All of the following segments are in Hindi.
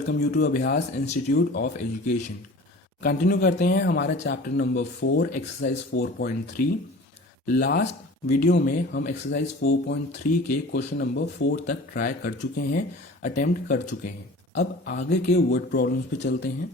वेलकम यू टू अभ्यास इंस्टीट्यूट ऑफ एजुकेशन। कंटिन्यू करते हैं हमारा chapter number 4 exercise 4.3। Last video में हम एक्सरसाइज 4.3 के क्वेश्चन नंबर 4 तक ट्राई कर चुके हैं, अटेम्प्ट कर चुके हैं। अब आगे के वर्ड प्रॉब्लम्स पे चलते हैं।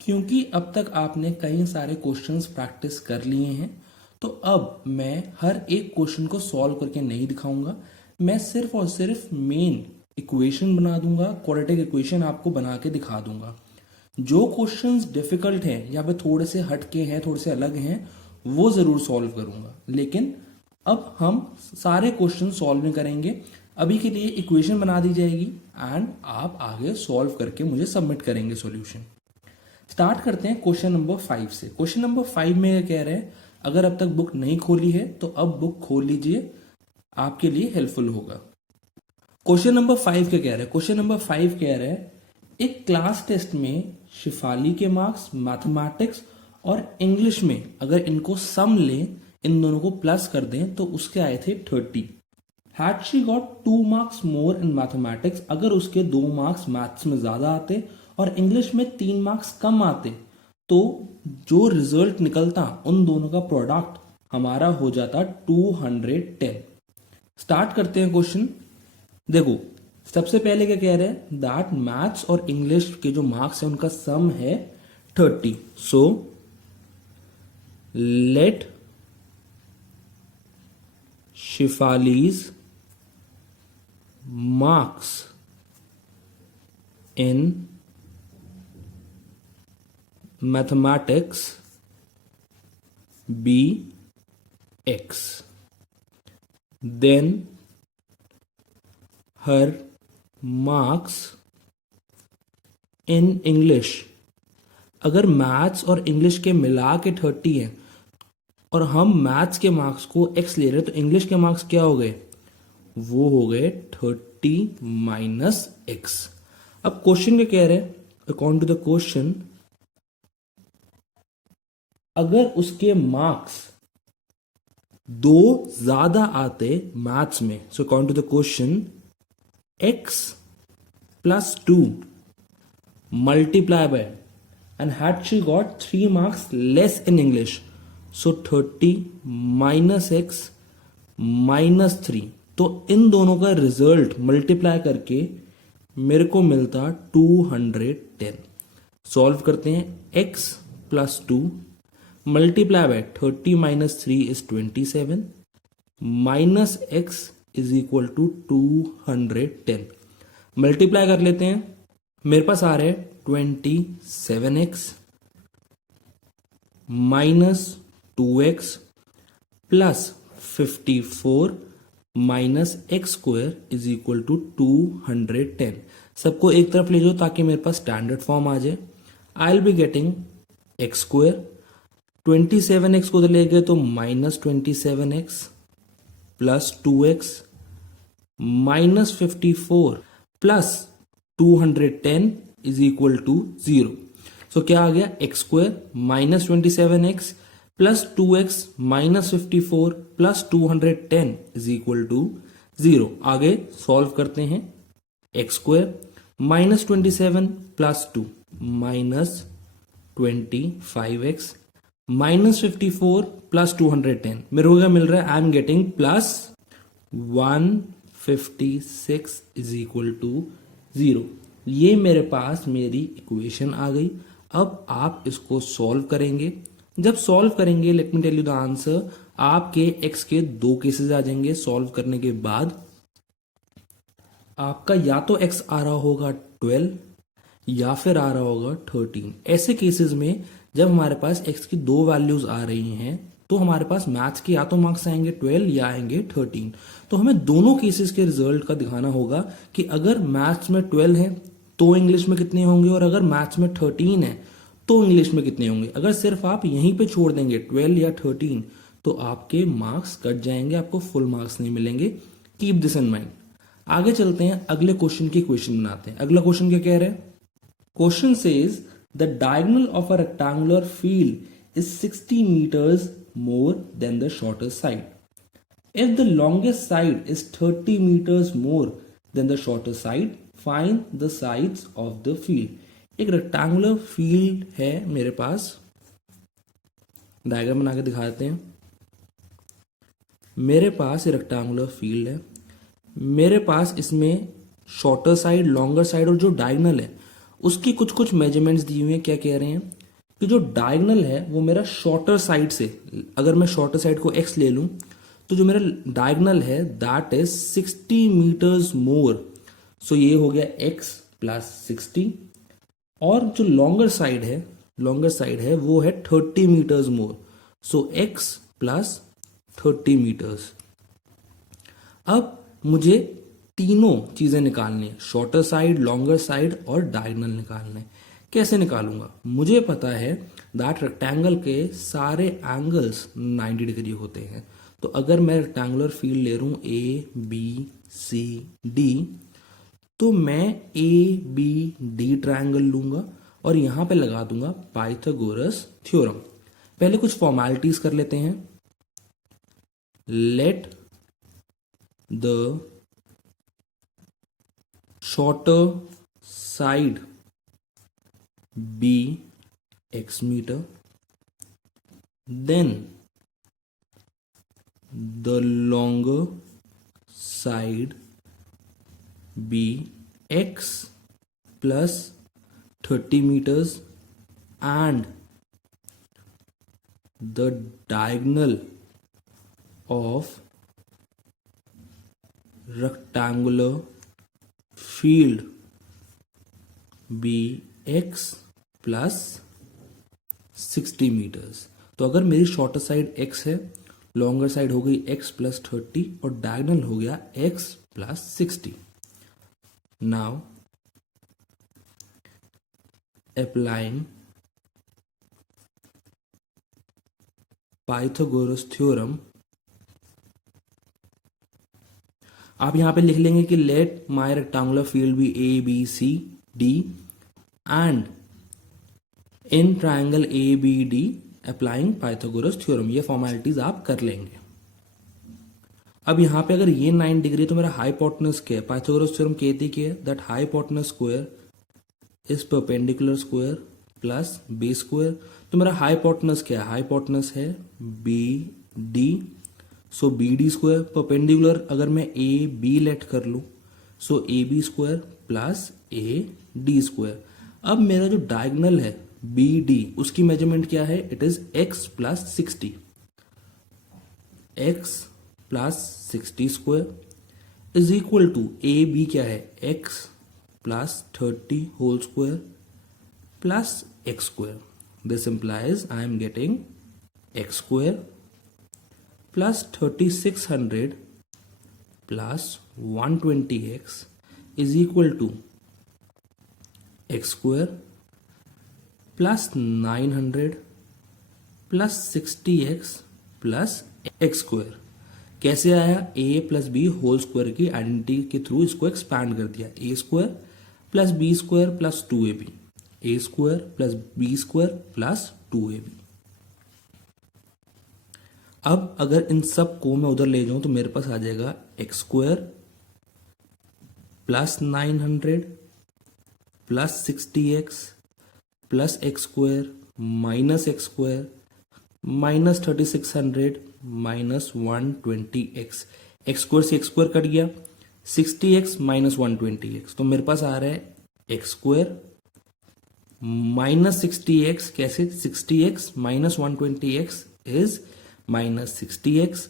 क्योंकि अब तक आपने कई सारे क्वेश्चंस प्रैक्टिस कर लिए हैं, तो अब मैं हर एक क्वेश्चन को सॉल्व करके नहीं दिखाऊंगा। मैं सिर्फ और सिर्फ मेन इक्वेशन बना दूंगा, क्वाड्रेटिक इक्वेशन आपको बना के दिखा दूंगा। जो क्वेश्चंस डिफिकल्ट हैं या फिर थोड़े से हटके हैं, थोड़े से अलग हैं, वो जरूर सॉल्व करूंगा। लेकिन अब हम सारे क्वेश्चन सॉल्व नहीं करेंगे। अभी के लिए इक्वेशन बना दी जाएगी एंड आप आगे सॉल्व करके मुझे सबमिट करेंगे सॉल्यूशन। स्टार्ट करते हैं क्वेश्चन नंबर 5 से। क्वेश्चन नंबर 5 में कह रहे हैं, अगर अब तक बुक नहीं खोली है तो अब बुक खोल लीजिए, आपके लिए हेल्पफुल होगा। क्वेश्चन नंबर 5 क्या कह रहे हैं? क्वेश्चन नंबर 5 कह रहे हैं, एक क्लास टेस्ट में शिफाली के मार्क्स मैथमेटिक्स और इंग्लिश में अगर इनको सम लें, इन दोनों को प्लस कर दें, तो उसके आए थे 30। Had she got 2 marks more in mathematics, अगर उसके 2 मार्क्स मैथ्स में ज्यादा आते और इंग्लिश में 3 मार्क्स कम आते, तो जो रिजल्ट निकलता उन दोनों का प्रोडक्ट हमारा हो जाता 210। स्टार्ट करते हैं क्वेश्चन। देखो, सबसे पहले क्या कह रहे हैं, दैट मैथ्स और इंग्लिश के जो मार्क्स है उनका सम है 30। So let Shefali's marks in mathematics be X, then her marks in English, अगर मैथ्स और इंग्लिश के मिला के 30 हैं और हम मैथ्स के मार्क्स को x ले रहे हैं, तो इंग्लिश के मार्क्स क्या हो गए? वो हो गए 30 माइनस x। अब क्वेश्चन क्या कह रहे हैं? अकॉर्डिंग टू द क्वेश्चन, अगर उसके मार्क्स 2 ज्यादा आते मैथ्स में, so according to the question, x plus 2 multiply by, and had she got 3 marks less in English, so 30 minus x minus 3। तो इन दोनों का रिजल्ट मल्टीप्लाई करके मेरे को मिलता 210। सॉल्व करते हैं। x plus 2 multiply by 30 minus 3 is 27 minus x is equal to 210। Multiply कर लेते हैं। मेरे पास आ रहे 27x minus 2x plus 54 minus x square is equal to 210। सबको एक तरफ ले जाओ ताकि मेरे पास स्टैंडर्ड फॉर्म आ जाए। I will be getting x square, 27x को ले गए तो minus 27x plus 2x minus 54 plus 210 is equal to 0। So क्या आ गया? X square minus 27x plus 2x minus 54 plus 210 is equal to 0। आगे सॉल्व करते हैं। X square minus 27 plus 2 minus 25x minus 54 plus 210, मेरे को क्या मिल रहा है? I am getting plus 156 is equal to 0। ये मेरे पास मेरी इक्वेशन आ गई। अब आप इसको सॉल्व करेंगे। जब सॉल्व करेंगे, let me tell you the answer, आपके x के 2 केसेस आ जाएंगे। सॉल्व करने के बाद आपका या तो x आ रहा होगा 12 या फिर आ रहा होगा 13। ऐसे केसेस में जब हमारे पास x की 2 वैल्यूज आ रही हैं, तो हमारे पास मैथ्स के या तो मार्क्स आएंगे 12 या आएंगे 13। तो हमें दोनों केसेस के रिजल्ट का दिखाना होगा कि अगर मैथ्स में 12 है तो इंग्लिश में कितने होंगे, और अगर मैथ्स में 13 है तो इंग्लिश में कितने होंगे। अगर सिर्फ आप यहीं पे छोड़ देंगे 12 या 13, तो आपके मार्क्स कट जाएंगे, आपको फुल मार्क्स नहीं मिलेंगे। Keep this in mind. आगे चलते हैं, अगले क्वेश्चन की क्वेश्चन बनाते हैं। अगला क्वेश्चन क्या कह रहे हैं? Question says the diagonal of a rectangular field is 60 meters more than the shorter side. If the longest side is 30 meters more than the shorter side, find the sides of the field. एक रेक्टेंगुलर फील्ड है मेरे पास, डायग्राम बना के दिखा देते हैं। मेरे पास ये रेक्टेंगुलर फील्ड है, मेरे पास इसमें शॉर्टर साइड, लॉन्गर साइड और जो डायगोनल है उसकी कुछ कुछ मेजरमेंट्स दी हुई हैं। क्या कह रहे हैं कि जो डायगोनल है वो मेरा शॉर्टर साइड से, अगर मैं शॉर्टर साइड को x ले लूं तो जो मेरा डायगोनल है दैट इज 60 मीटर्स मोर। सो ये हो गया x प्लस 60, और जो लॉन्गर साइड है वो है 30 मीटर्स मोर। सो x प्लस 30 मीटर्स। अब मुझे तीनों चीजें निकालनी है, शॉर्टर साइड, लॉन्गर साइड और डायगोनल निकालना है। कैसे निकालूंगा? मुझे पता है दैट रेक्टेंगल के सारे एंगल्स 90 डिग्री होते हैं। तो अगर मैं रेक्टेंगुलर फील्ड ले रहा हूं ABCD, तो मैं ABD ट्रायंगल लूंगा और यहां पे लगा दूंगा पाइथागोरस थ्योरम। पहले कुछ फॉर्मेलिटीज कर लेते हैं। Let the shorter side be x meter, then the longer side be x plus 30 meters, and the diagonal of rectangular field be x plus 60 meters. तो अगर मेरी शॉर्टर साइड x है, लॉन्गर साइड हो गई x प्लस 30 और डायगोनल हो गया x plus 60। Now applying Pythagoras theorem, आप यहां पे लिख लेंगे कि let my rectangular field be ABCD and in triangle ABD applying Pythagoras theorem. ये फॉर्मेलिटीज आप कर लेंगे। अब यहां पे अगर ये 9 डिग्री तो मेरा हाइपोटेनस क्या है? पाइथागोरस थ्योरम कहती क्या है? That hypotenuse square is perpendicular square plus base square. तो मेरा हाइपोटेनस क्या है? हाइपोटेनस है BD, सो BD स्क्वायर। परपेंडिकुलर अगर मैं AB लेट कर लूं, सो AB square plus AD square. अब मेरा जो डायगोनल है BD, उसकी मेजरमेंट क्या है? It is x plus 60, x plus 60 square is equal to AB क्या है? x plus 30 whole square plus x square. This implies I am getting x square plus 3600 plus 120x is equal to x square plus 900 plus 60x plus x square। कैसे आया? a plus b whole square की आइडेंटिटी के थ्रू इसको एक्सपैंड कर दिया। a square plus b square plus 2ab, a square plus b square plus 2ab। अब अगर इन सब को मैं उधर ले जाऊं तो मेरे पास आ जाएगा x square plus 900 plus 60x plus x square minus x square minus 3600 minus 120x। X square से एक्स स्क्वायर कट गया, 60x माइनस 120x, तो मेरे पास आ रहा है एक्स स्क्वायर माइनस 60x। कैसे? 60x minus 120x is minus 60x,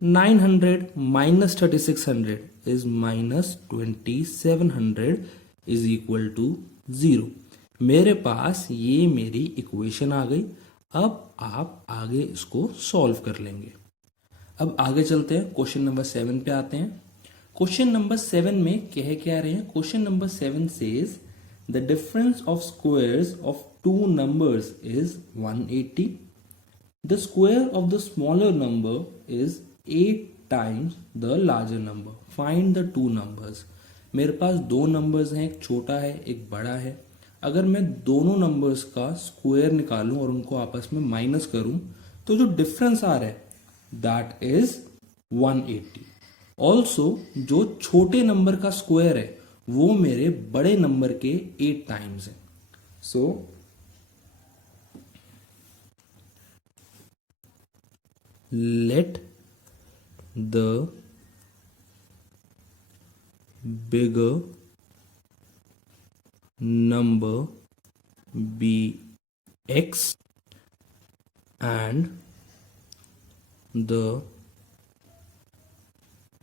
900 minus 3600 is minus 2700 is equal to 0। मेरे पास ये मेरी इक्वेशन आ गई। अब आप आगे इसको सॉल्व कर लेंगे। अब आगे चलते हैं, क्वेश्चन नंबर 7 पे आते हैं। क्वेश्चन नंबर 7 में क्या रहे हैं? Question number 7 says the difference of squares of two numbers is 180. The square of the smaller number is 8 times the larger number. Find the two numbers. मेरे पास दो नंबर्स हैं, एक छोटा है एक बड़ा है। अगर मैं दोनों नंबर्स का स्क्वायर निकालूं और उनको आपस में माइनस करूं तो जो डिफरेंस आ रहा है दैट इज 180। ऑल्सो जो छोटे नंबर का स्क्वायर है वो मेरे बड़े नंबर के 8 टाइम्स है। So let the bigger number be x and the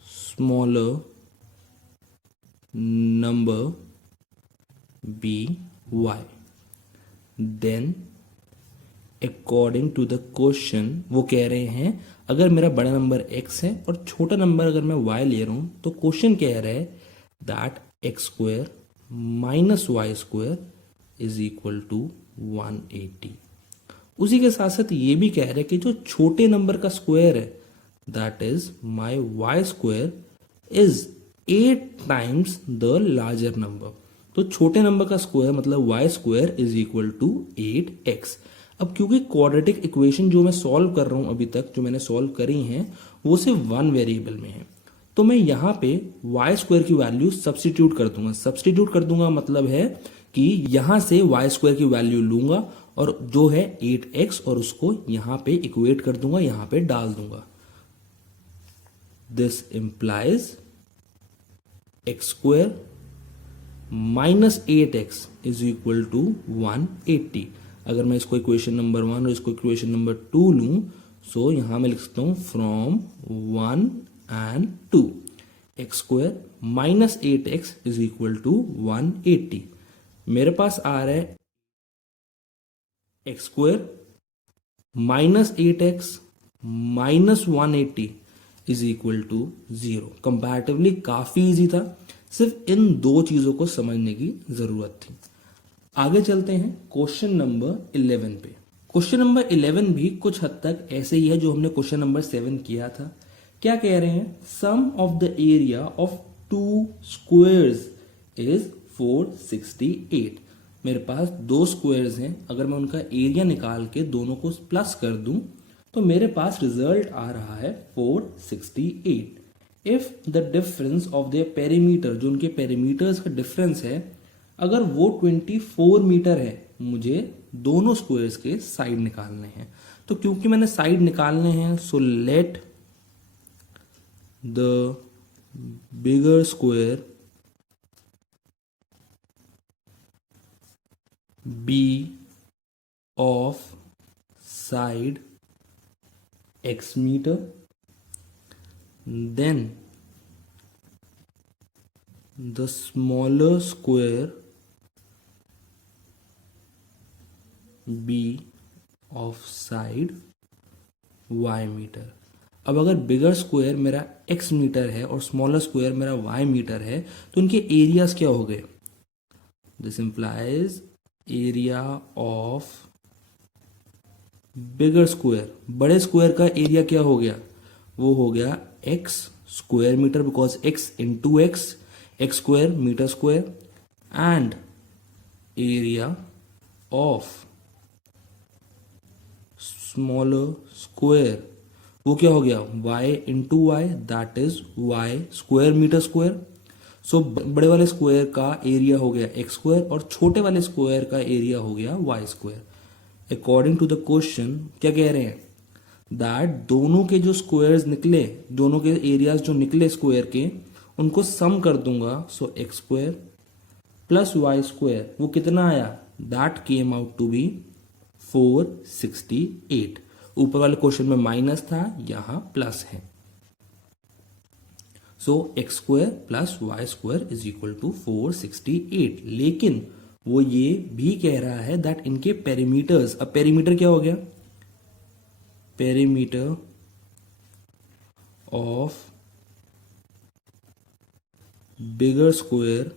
smaller number be y. Then according to the question वो कह रहे हैं अगर मेरा बड़ा नंबर x है और छोटा नंबर अगर मैं y ले रहा हूँ तो क्वेश्चन कह रहा है that x square minus y square is equal to 180। उसी के साथ साथ ये भी कह रहे हैं कि जो छोटे नंबर का स्क्वायर है that is my y square is 8 times the larger number. तो छोटे नंबर का स्क्वायर मतलब y square is equal to 8x। अब क्योंकि क्वाड्रेटिक इक्वेशन जो मैं सॉल्व कर रहा हूं अभी तक जो मैंने सॉल्व करी हैं वो सिर्फ वन वेरिएबल में है, तो मैं यहां पे वाई स्क्वायर की वैल्यू सब्सटीट्यूट कर दूंगा। सब्सटीट्यूट कर दूंगा मतलब है कि यहां से वाई स्क्वायर की वैल्यू लूंगा और जो है 8x और उसको यहां पे इक्वेट कर दूंगा, यहां पे डाल दूंगा। This implies x square minus 8x is equal to 180। अगर मैं इसको इक्वेशन नंबर 1 और इसको इक्वेशन नंबर 2 लूं सो यहां मैं लिख सकता हूं from 1 and 2 x square minus 8x is equal to 180। मेरे पास आ रहा है x square minus 8x minus 180 is equal to 0। Comparatively काफी इजी था, सिर्फ इन दो चीजों को समझने की जरूरत थी। आगे चलते हैं क्वेश्चन नंबर 11 पे। क्वेश्चन नंबर 11 भी कुछ हद तक ऐसे ही है जो हमने क्वेश्चन नंबर 7 किया था। क्या कह रहे हैं, sum of the area of 2 squares is 468। मेरे पास 2 स्क्वायर्स हैं, अगर मैं उनका एरिया निकाल के दोनों को प्लस कर दूं तो मेरे पास रिजल्ट आ रहा है 468। If the difference of the perimeter, जो उनके पेरीमीटर्स का डिफरेंस है, अगर वो 24 मीटर है, मुझे दोनों स्क्वायर्स के साइड निकालने हैं। तो क्योंकि मैंने साइड निकालने हैं so let the bigger square be of side x meter, then the smaller square be of side y meter। अब अगर बिगर स्क्वायर मेरा x मीटर है और स्मॉलर स्क्वायर मेरा y मीटर है तो इनके एरियाज क्या हो गए, this implies area of bigger square, बड़े स्क्वायर का एरिया क्या हो गया, वो हो गया x square metre because x into x square metre square and area of smaller square वो क्या हो गया y into y that is y square metre square. So बड़े वाले स्क्वायर का एरिया हो गया x स्क्वायर और छोटे वाले स्क्वायर का एरिया हो गया y square. According to the question क्या कह रहे हैं दैट दोनों के जो स्क्वायर्स निकले, दोनों के एरियाज जो निकले स्क्वायर के, उनको सम कर दूंगा। So x square plus y square वो कितना आया, that came out to be 468। ऊपर वाले क्वेश्चन में माइनस था, यहां प्लस है। So x square plus y square is equal to 468। लेकिन वो ये भी कह रहा है दैट इनके पेरीमीटर्स, अब पेरीमीटर क्या हो गया, perimeter of bigger square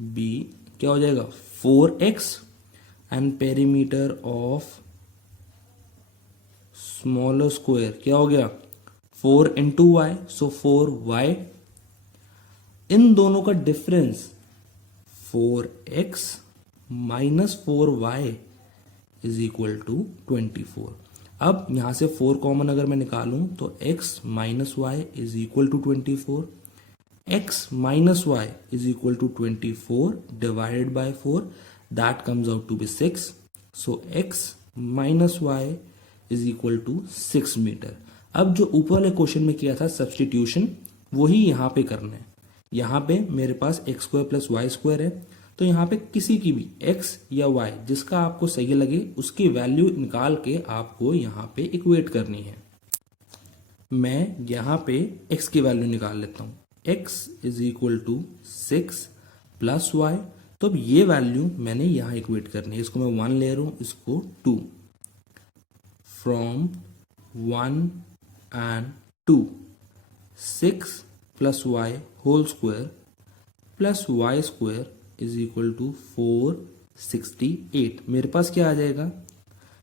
be क्या हो जाएगा 4x and perimeter of smaller square क्या हो गया 4 इंटू वाई, सो 4y। इन दोनों का difference 4x minus 4y is equal to 24। अब यहां से 4 कॉमन अगर मैं निकालूं तो x minus y is equal to 24 x minus y is equal to 24 divided by 4, that comes out to be 6. So x minus y is equal to 6 meter. अब जो ऊपर वाले क्वेश्चन में किया था सब्सटीट्यूशन, वही यहाँ पे करना है. यहाँ पे मेरे पास x square plus y square है, तो यहाँ पे किसी की भी x या y जिसका आपको सही लगे उसकी वैल्यू निकाल के आपको यहाँ पे इक्वेट करनी है. मैं यहाँ पे x की वैल्यू निकाल लेता हूँ. x is equal to 6 plus y. तो अब ये वैल्यू मैंने यहाँ इक्वेट करनी है. इसको मैं 1 ले रहा हूँ, इसको 2. From 1 and 2, 6 plus y whole square plus y square is equal to 468. मेरे पास क्या आ जाएगा?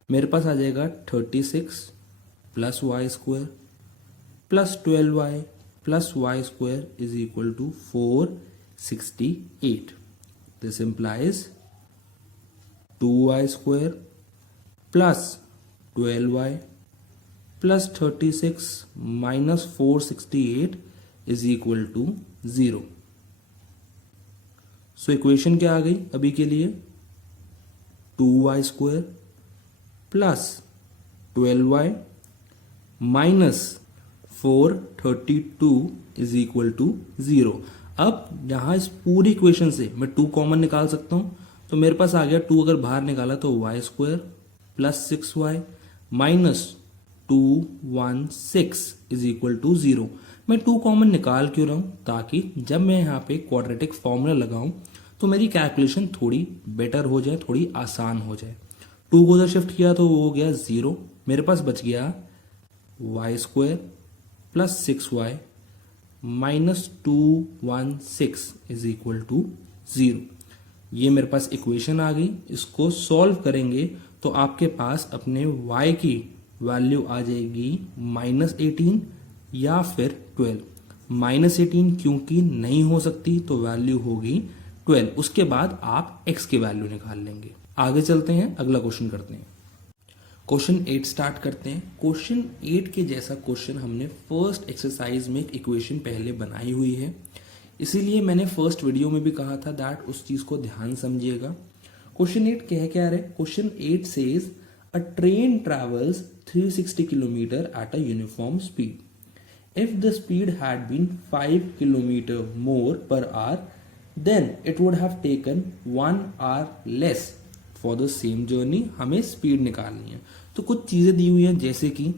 मेरे पास आ जाएगा 36 plus y square plus 12y plus y square is equal to 468. This implies 2y square plus 12y plus 36 minus 468 is equal to 0. So equation क्या आ गई अभी के लिए? 2y square plus 12y minus 432 is equal to 0. अब यहां इस पूरी इक्वेशन से मैं 2 कॉमन निकाल सकता हूं, तो मेरे पास आ गया 2. अगर बाहर निकाला तो y square plus 6y minus 216 is equal to 0. मैं 2 कॉमन निकाल क्यों रहा हूं? ताकि जब मैं यहाँ पे क्वाड्रेटिक फॉर्मूला लगाऊं तो मेरी कैलकुलेशन थोड़ी बेटर हो जाए, थोड़ी आसान हो जाए. 2 को उधर शिफ्ट किया तो वो हो गया 0. मेरे पास बच गया y square plus 6y minus 216 is equal to 0. ये मेरे पास इक्वेशन आ गई. इसको सॉल्व करेंगे तो आपके पास अपने y की वैल्यू आ जाएगी -18 या फिर 12. -18 क्योंकि नहीं हो सकती तो वैल्यू होगी 12. उसके बाद आप x की वैल्यू निकाल लेंगे. आगे चलते हैं, अगला क्वेश्चन करते हैं. क्वेश्चन 8 स्टार्ट करते हैं. क्वेश्चन 8 के जैसा क्वेश्चन हमने फर्स्ट एक्सरसाइज में एक इक्वेशन पहले बनाई हुई है, इसीलिए मैंने फर्स्ट वीडियो में भी कहा था दैट उस चीज को ध्यान समझिएगा. क्वेश्चन 8 कह क्या रहे? Question 8 says a train travels 360 kilometre at a uniform speed. If the speed had been 5 kilometre more per hour then it would have taken 1 hour less for the same journey. हमें स्पीड निकालनी है. तो कुछ चीजें दी हुई हैं जैसे कि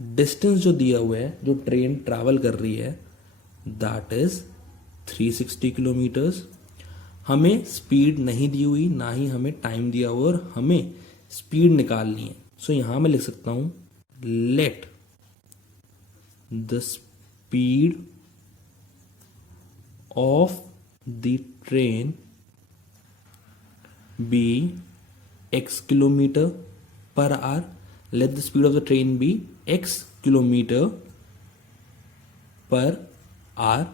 डिस्टेंस जो दिया हुआ है, जो ट्रेन ट्रैवल कर रही है दैट इज 360 किलोमीटर्स. हमें स्पीड नहीं दी हुई, ना ही हमें टाइम दिया हुआ, और हमें स्पीड निकालनी है. सो यहां मैं लिख सकता हूं let the speed of the train be x kilometer per hour. Let the speed of the train be x kilometer per hour.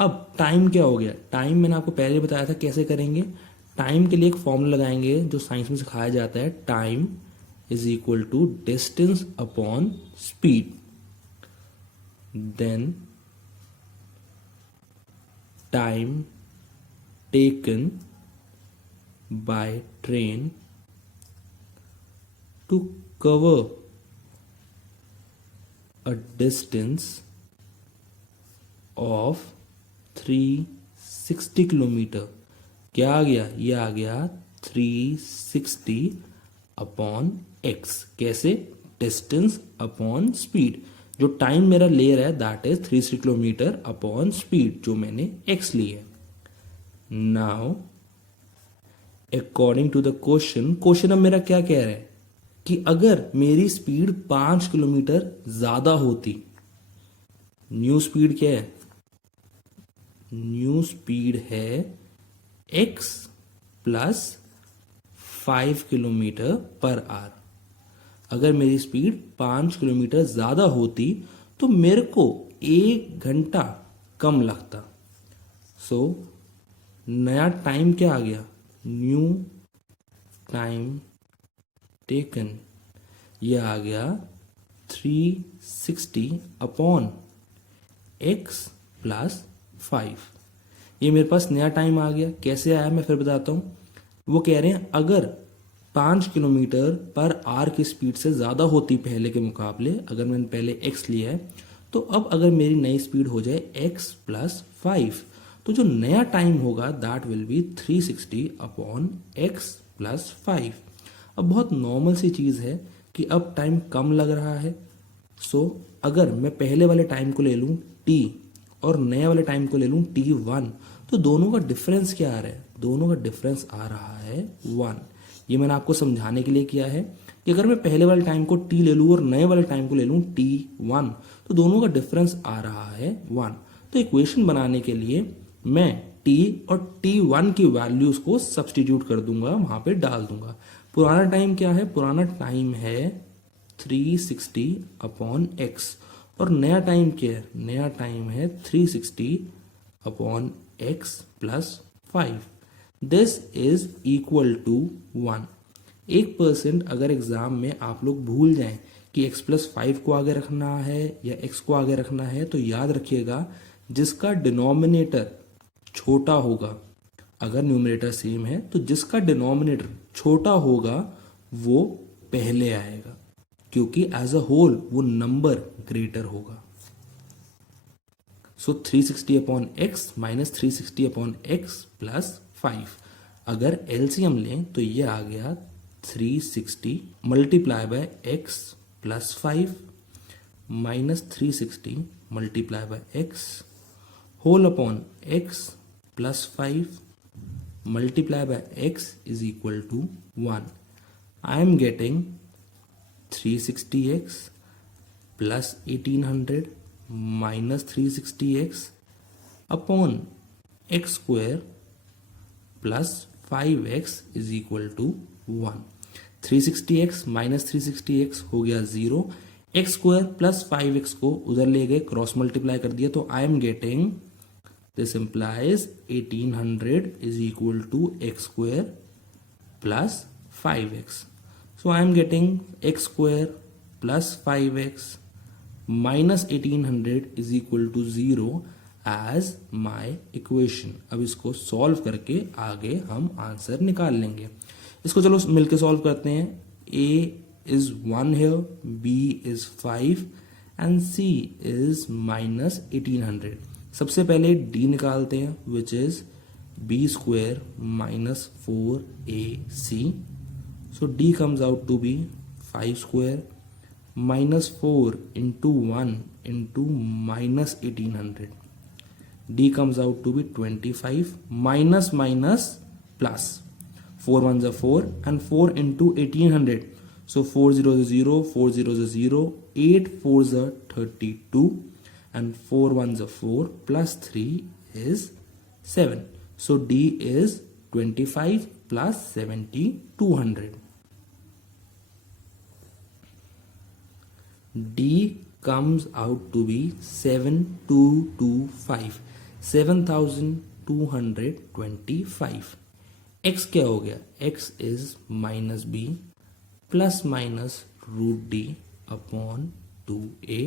अब टाइम क्या हो गया? टाइम मैंने आपको पहले बताया था कैसे करेंगे. टाइम के लिए एक फॉर्मूला लगाएंगे जो साइंस में सिखाया जाता है. Time is equal to distance upon speed. Then time taken by train to cover a distance of 360 kilometre. क्या आ गया? ये आ गया 360 अपॉन x. कैसे? Distance upon speed. जो टाइम मेरा ले रहा है that is 360 kilometre upon speed, जो मैंने x ली है. Now according to the question अब मेरा क्या कह रहा है कि अगर मेरी स्पीड 5 किलोमीटर ज्यादा होती, न्यू स्पीड क्या है? न्यू स्पीड है x plus 5 kilometre per hour. अगर मेरी स्पीड 5 किलोमीटर ज्यादा होती तो मेरे को 1 घंटा कम लगता. सो नया टाइम क्या आ गया? New time taken. यह आ गया 360 अपॉन एक्स प्लस 5। ये मेरे पास नया टाइम आ गया। कैसे आया मैं फिर बताता हूँ। वो कह रहे हैं अगर 5 किलोमीटर पर आर की स्पीड से ज़्यादा होती पहले के मुकाबले, अगर मैंने पहले x लिया है, तो अब अगर मेरी नई स्पीड हो जाए x प्लस 5, तो जो नया टाइम होगा that will be 360 upon x plus 5। अब बहुत नॉर्मल सी चीज़ है कि अब टाइम कम लग रहा है। सो अगर मैं पहले वाले टाइम को ले लूँ t और नए वाले टाइम को ले लूँ t1, तो दोनों का डिफरेंस क्या आ रहा है? दोनों का डिफरेंस आ रहा है 1। ये मैंने आपको समझाने के लिए किया है कि अगर मैं पहले वाले टाइम को t ले लूँ और नए वाले टाइम को ले लूँ t1, तो दोनों का डिफरेंस आ रहा है 1। तो इक्वेशन बनाने के लिए मैं t और t1 की वैल्यूज को सब्सटीट्यूट कर दूंगा, वहां पे डाल दूंगा। पुराना टाइम क्या है? पुराना टाइम है 360 अपॉन एक्स, और नया टाइम क्या है? नया टाइम है 360 upon x plus 5। This is equal to 1। 1% अगर एग्जाम में आप लोग भूल जाएं कि x प्लस 5 को आगे रखना है या x को आगे रखना है, तो याद रखिएगा जिसका डिनोमिनेटर छोटा होगा, अगर न्यूमरेटर सेम है तो जिसका डिनोमिनेटर छोटा होगा वो पहले आएगा, क्योंकि एज अ होल वो नंबर ग्रेटर होगा। So 360 upon x minus 360 upon x plus 5। अगर एलसीएम लें तो ये आ गया 360 multiply by x plus 5 minus 360 multiply by x whole upon x plus 5 multiply by x is equal to 1. I am getting 360x plus 1800 minus 360x upon x square plus 5x is equal to 1. 360x minus 360x हो गया 0। एक्स स्क्वायर प्लस 5x को उधर ले गए, क्रॉस मल्टीप्लाई कर दिया, तो आई am getting this implies 1800 is equal to x square plus 5x. So I am getting x square plus 5x minus 1800 is equal to 0 as my equation. अब इसको सॉल्व करके आगे हम आंसर निकाल लेंगे। इसको चलो मिलके सॉल्व करते हैं। a is 1 here, b is 5 and c is minus 1800। सबसे पहले d निकालते हैं, which is b square minus 4ac। So d comes out to be 5 square minus 4 into 1 into minus 1800। d comes out to be 25 minus minus plus 4 1 4 and 4 into 1800। So 4 0 0, 4 0 0, 8 4 32 and 4 1s are 4 plus 3 is 7. So D is 25 plus 70, 200. D comes out to be 7225, 7225. X क्या हो गया? X is minus B plus minus root D upon 2A.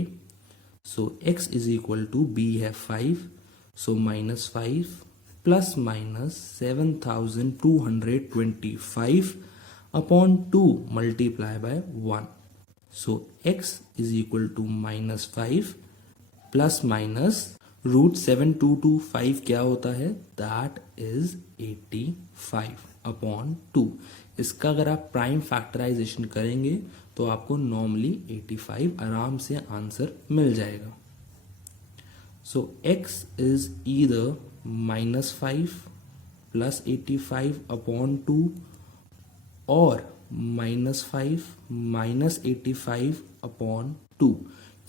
So x is equal to b है 5, so minus 5 plus minus 7225 upon 2 multiply by 1. So x is equal to minus 5 plus minus root 7225 क्या होता है? That is 85 upon 2। इसका अगर आप प्राइम फैक्टराइजेशन करेंगे तो आपको नॉर्मली 85 आराम से आंसर मिल जाएगा। सो x is either minus 5 plus 85 upon 2 और माइनस 5 माइनस 85 अपॉन 2।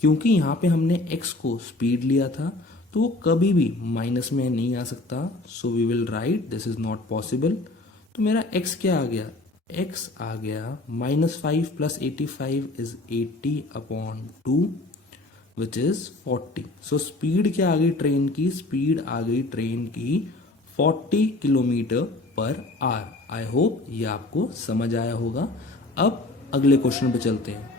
क्योंकि यहाँ पे हमने x को स्पीड लिया था तो वो कभी भी माइनस में नहीं आ सकता, so we will write this is not possible. तो मेरा x क्या आ गया? x आ गया minus 5 plus 85 is 80 upon 2 which is 40। So speed क्या आ गई ट्रेन की? स्पीड आ गई ट्रेन की 40 kilometre per hour. I hope ये आपको समझ आया होगा। अब अगले क्वेश्चन पे चलते हैं।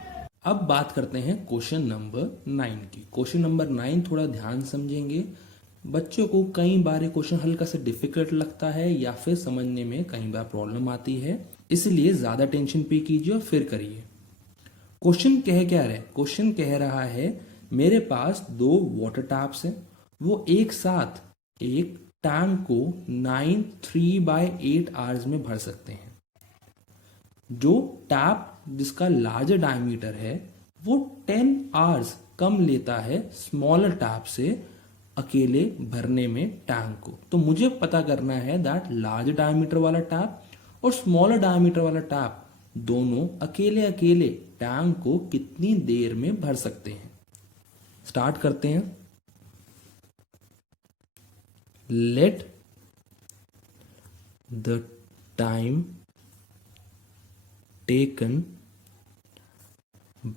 अब बात करते हैं क्वेश्चन नंबर 9 की। क्वेश्चन नंबर 9 थोड़ा ध्यान समझेंगे। बच्चों को कई बार ये क्वेश्चन हल्का सा डिफिकल्ट लगता है या फिर समझने में कई बार प्रॉब्लम आती है, इसलिए ज्यादा टेंशन पे कीजिए और फिर करिए। क्वेश्चन कह क्या रहा है? क्वेश्चन कह रहा है मेरे पास दो वाटर टैप्स हैं, वो एक साथ एक टैंक को 9 3/8 आवर्स में भर सकते हैं। जो टैप जिसका लार्जर डायमीटर है वो 10 आवर्स कम लेता है स्मॉलर टैप से अकेले भरने में टैंक को। तो मुझे पता करना है दैट लार्ज डायमीटर वाला टैप और स्मॉलर डायमीटर वाला टैप दोनों अकेले अकेले टैंक को कितनी देर में भर सकते हैं। स्टार्ट करते हैं। Let the time taken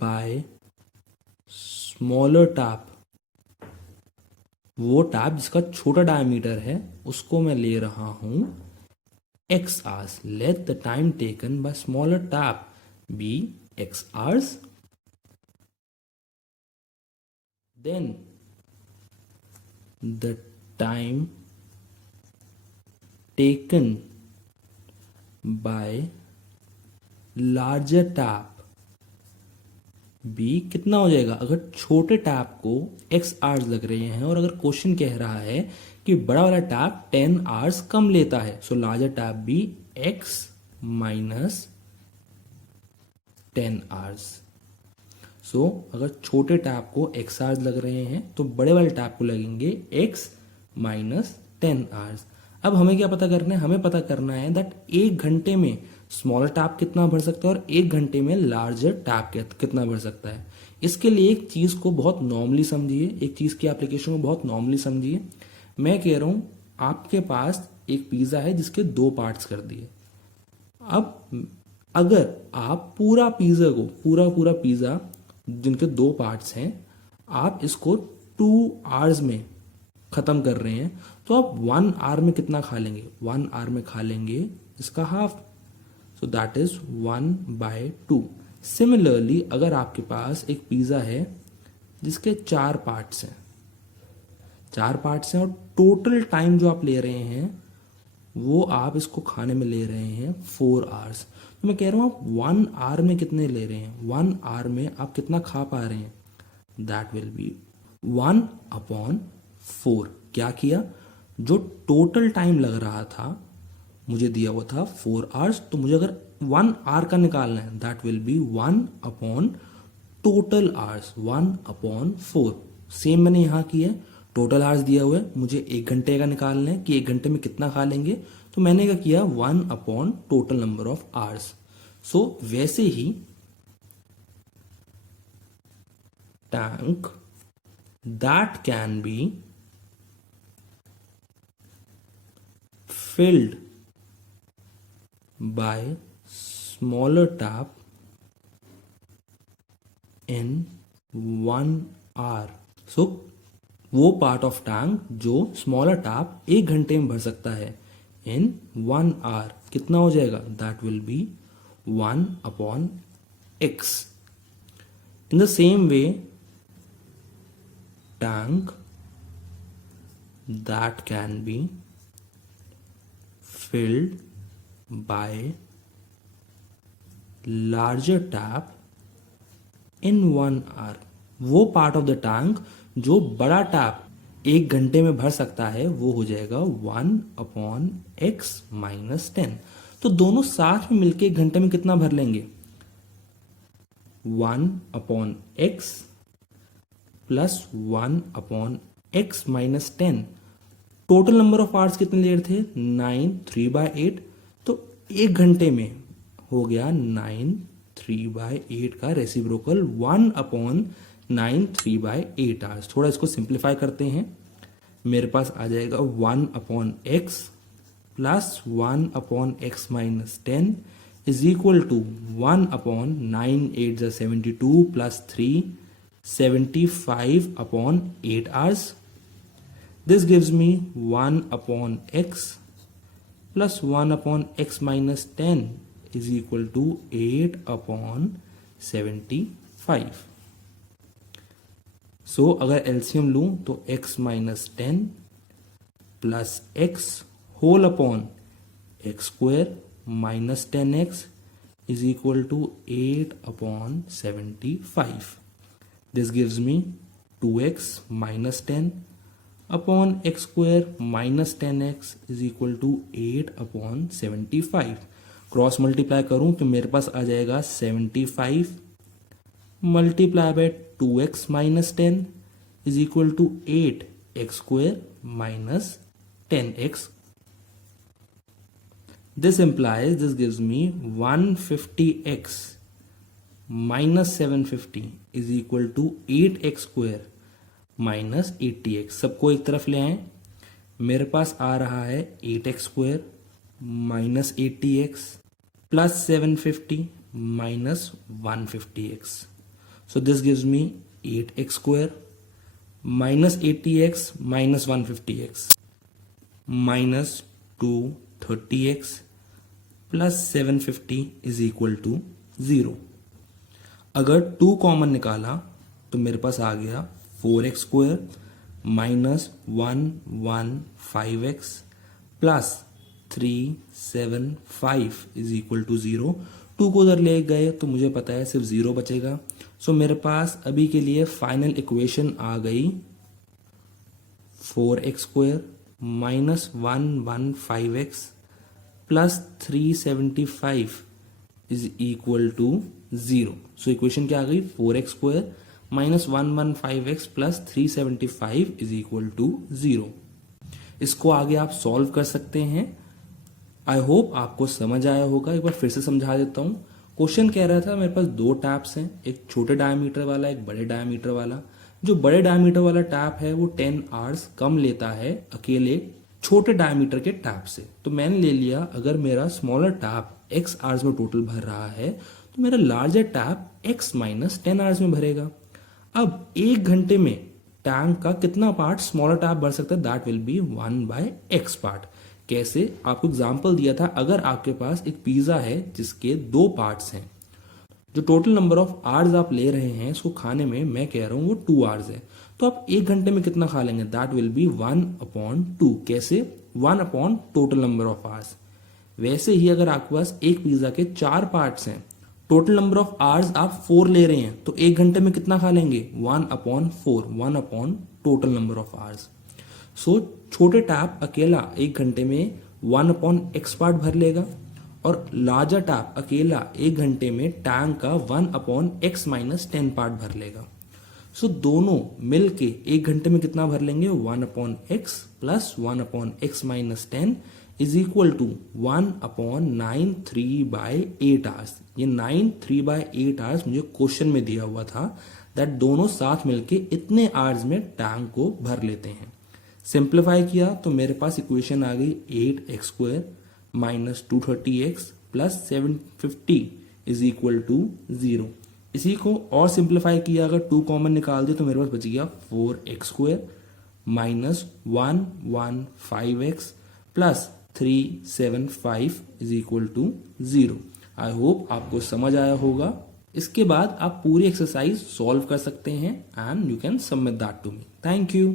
by smaller tap, वो टैप जिसका छोटा डायमीटर है उसको मैं ले रहा हूं x hours. Let the time taken by smaller tap be x hours. Then the time taken by larger tap B कितना हो जाएगा? अगर छोटे टैप को x आवर्स लग रहे हैं और अगर क्वेश्चन कह रहा है कि बड़ा वाला टैप 10 आवर्स कम लेता है, so larger tap be x minus 10 hours. So अगर छोटे टैप को x आवर्स लग रहे हैं तो बड़े वाले टैप को लगेंगे x माइनस 10 आवर्स। अब हमें क्या पता करना है? हमें पता करना है दैट एक घंटे में स्मॉलर टैप कितना भर सकता है और एक घंटे में लार्जर टैप कितना भर सकता है। इसके लिए एक चीज को बहुत नॉर्मली समझिए, एक चीज की एप्लीकेशन को बहुत नॉर्मली समझिए। मैं कह रहा हूं आपके पास एक पिज्जा है जिसके 2 पार्ट्स कर दिए। अब अगर आप पूरा पिज्जा को पूरा पिज्जा जिनके 2 पार्ट्स हैं आप इसको 2 आवर्स में खत्म कर रहे हैं, तो आप 1 आवर में कितना खा लेंगे? 1 आवर में खा लेंगे इसका half, so that is 1/2. Similarly अगर आपके पास एक पिज्जा है जिसके 4 पार्ट्स हैं, 4 पार्ट्स हैं और टोटल टाइम जो आप ले रहे हैं वो आप इसको खाने में ले रहे हैं 4 आवर्स, तो मैं कह रहा हूं आप 1 आवर में कितने ले रहे हैं? 1 आवर में आप कितना खा पा रहे हैं? That will be 1/4। क्या किया? जो टोटल टाइम लग रहा था मुझे दिया हुआ था 4 आवर्स, तो मुझे अगर 1 आवर का निकालना है that will be 1/, total hours 1/4। Same मैंने यहां किया है, टोटल आवर्स दिया हुआ है, मुझे 1 घंटे का निकालना है कि 1 घंटे में कितना खा लेंगे, तो मैंने क्या किया 1/ total number of hours. So वैसे ही tank that can be filled by smaller tap in 1 hour. So वो पार्ट ऑफ टैंक जो स्मॉलर टैप 1 घंटे में भर सकता है इन 1 आवर कितना हो जाएगा? That will be 1/x. In the same way tank that can be filled by larger tap in 1 hour, वो पार्ट ऑफ द टैंक जो बड़ा टैप 1 घंटे में भर सकता है वो हो जाएगा 1/x माइनस 10। तो दोनों साथ में मिलके 1 घंटे में कितना भर लेंगे? 1/x plus 1/x minus 10। Total number of hours कितने ले रहे थे? 9 3/8, तो 1 घंटे में हो गया 9 3/8 का रेसिप्रोकल 1/9 3/8 आवर्स। थोड़ा इसको सिंप्लीफाई करते हैं, मेरे पास आ जाएगा 1/x plus 1/x minus 10 is equal to 1/9 8 72 प्लस 3 75/8 hours. This gives me 1/x plus 1/x minus 10 is equal to 8/75 5। So अगर एलसीएम लूं तो x minus 10 plus x whole upon x square minus 10x is equal to 8 upon 75. This gives me 2x minus 10 upon x square minus 10x is equal to 8 upon 75. Cross multiply करूं तो मेरे पास आ जाएगा 75 multiply by 2x minus 10 is equal to 8x square minus 10x. This implies this gives me 150x minus 750 is equal to 8x square minus 80x. सबको एक तरफ ले आए. मेरे पास आ रहा है 8x square minus 80x plus 750 minus 150x. So this gives me 8x square minus 80x minus 150x minus 230x plus 750 is equal to 0. अगर 2 कॉमन निकाला तो मेरे पास आ गया 4x square minus 115x plus 375 is equal to 0. 2 को उधर ले गए तो मुझे पता है सिर्फ 0 बचेगा. सो मेरे पास अभी के लिए फाइनल इक्वेशन आ गई 4x square minus 115x plus 375 is equal to 0. So equation क्या आ गई 4x square minus 115x plus 375 is equal to 0. इसको आगे आप सॉल्व कर सकते हैं. आई होप आपको समझ आया होगा. एक बार फिर से समझा देता हूं. क्वेश्चन कह रहा था मेरे पास 2 टैप्स हैं, एक छोटे डायमीटर वाला एक बड़े डायमीटर वाला. जो बड़े डायमीटर वाला टैप है वो 10 आवर्स कम लेता है अकेले छोटे डायमीटर के टैप से. तो मैंने ले लिया अगर मेरा स्मॉलर टैप x आवर्स में टोटल भर रहा है तो मेरा larger tap x minus 10 hours में भरेगा. अब 1 घंटे में टैंक का कितना पार्ट स्मॉलर टैप भर सकता है, that will be 1/x part. कैसे, आपको एग्जांपल दिया था. अगर आपके पास एक पिज्जा है जिसके 2 पार्ट्स हैं, जो टोटल नंबर ऑफ आवर्स आप ले रहे हैं इसको खाने में, मैं कह रहा हूं वो 2 आवर्स है, तो आप 1 घंटे में कितना खा लेंगे, दैट विल बी 1/2. कैसे, 1 upon total number of hours. वैसे ही अगर आपके पास एक पिज्जा के 4 पार्ट्स हैं, टोटल नंबर ऑफ आवर्स आप 4 ले रहे हैं, तो 1 घंटे में कितना खा लेंगे 1/4, 1 upon total number of hours. So छोटे टैप अकेला 1 घंटे में 1/x पार्ट भर लेगा और लार्जर टैप अकेला 1 घंटे में टैंक का 1/x माइनस 10 पार्ट भर लेगा. सो दोनों मिलके 1 घंटे में कितना भर लेंगे 1/x plus 1/x minus 10 is equal to 1/93/8 hours. ये 93/8 आवर्स मुझे क्वेश्चन में दिया हुआ था. दैट दोनों साथ मिलके इतने आवर्स में टैंक को भर लेते हैं. सिंप्लीफाई किया तो मेरे पास इक्वेशन आ गई 8x square minus 230x plus 750 is equal to 0. इसी को और सिंप्लीफाई किया, अगर 2 कॉमन निकाल दिए तो मेरे पास बच गया 4x square minus 115x plus 375 is equal to 0. I hope आपको समझ आया होगा. इसके बाद आप पूरी एक्सरसाइज सॉल्व कर सकते हैं and you can submit that to me. Thank you.